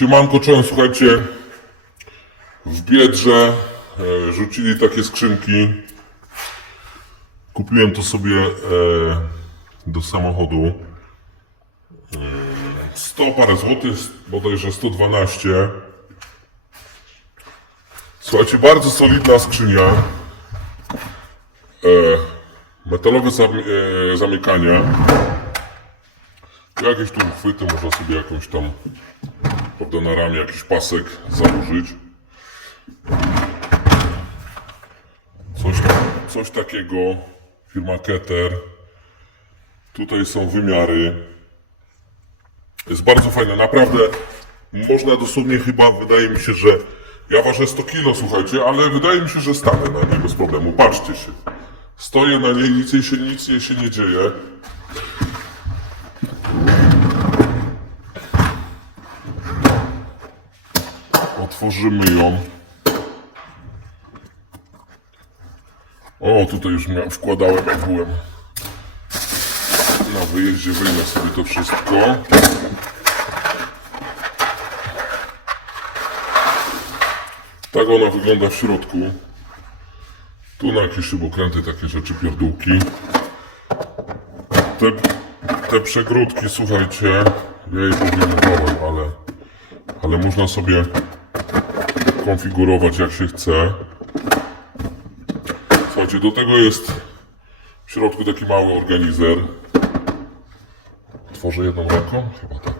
Siemanko, czołem, słuchajcie. W Biedrze e, rzucili takie skrzynki. Kupiłem to sobie e, do samochodu. E, 100 parę złotych, bodajże 112. Słuchajcie, bardzo solidna skrzynia. E, metalowe zam, e, zamykania. Jakieś tu uchwyty, można sobie jakąś tam, prawda, na ramię jakiś pasek założyć. Coś, coś takiego, firma Keter. Tutaj są wymiary. Jest bardzo fajne, naprawdę. Można dosłownie chyba, wydaje mi się, że ja ważę 100 kilo, słuchajcie, ale wydaje mi się, że stanę na niej bez problemu. Patrzcie się. Stoję na niej, nic jej się, nic jej się nie dzieje. Otworzymy ją. O, tutaj już miałem, wkładałem byłem na wyjeździe. Wyjmę sobie to wszystko. Tak ona wygląda w środku. Tu na jakieś śrubokręty, takie rzeczy, pierdółki. Te, te przegródki, słuchajcie, ja je powyjmowałem, ale, ale można sobie konfigurować jak się chce. Słuchajcie, do tego jest w środku taki mały organizer. Tworzę jedną ręką? Chyba tak.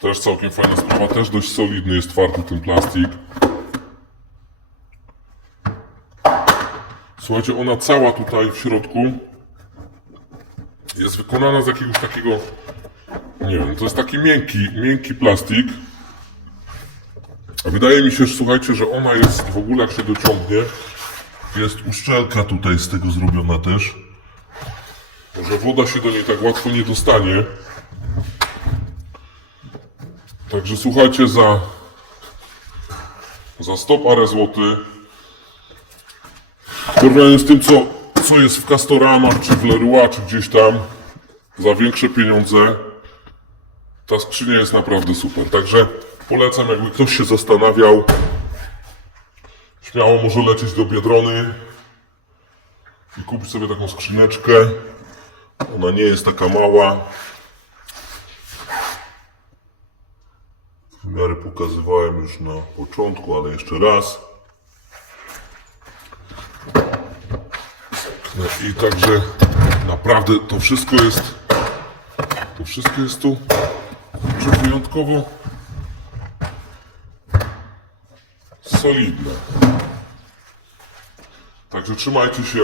Też całkiem fajna sprawa, też dość solidny jest twardy ten plastik. Słuchajcie, ona cała tutaj w środku jest wykonana z jakiegoś takiego nie wiem, to jest taki miękki, miękki plastik. Wydaje mi się, że słuchajcie, że ona jest w ogóle jak się dociągnie. Jest uszczelka tutaj z tego zrobiona też. Że woda się do niej tak łatwo nie dostanie. Także słuchajcie, za, za 100 parę złotych w porównaniu z tym, co, co jest w Castoramach, czy w Leroy, czy gdzieś tam, za większe pieniądze, ta skrzynia jest naprawdę super. Także polecam, jakby ktoś się zastanawiał, śmiało może lecieć do Biedrony i kupić sobie taką skrzyneczkę. Ona nie jest taka mała. W miarę pokazywałem już na początku, ale jeszcze raz. No i także naprawdę to wszystko jest to wszystko jest tu że wyjątkowo solidne. Także trzymajcie się.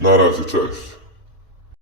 Na razie, cześć.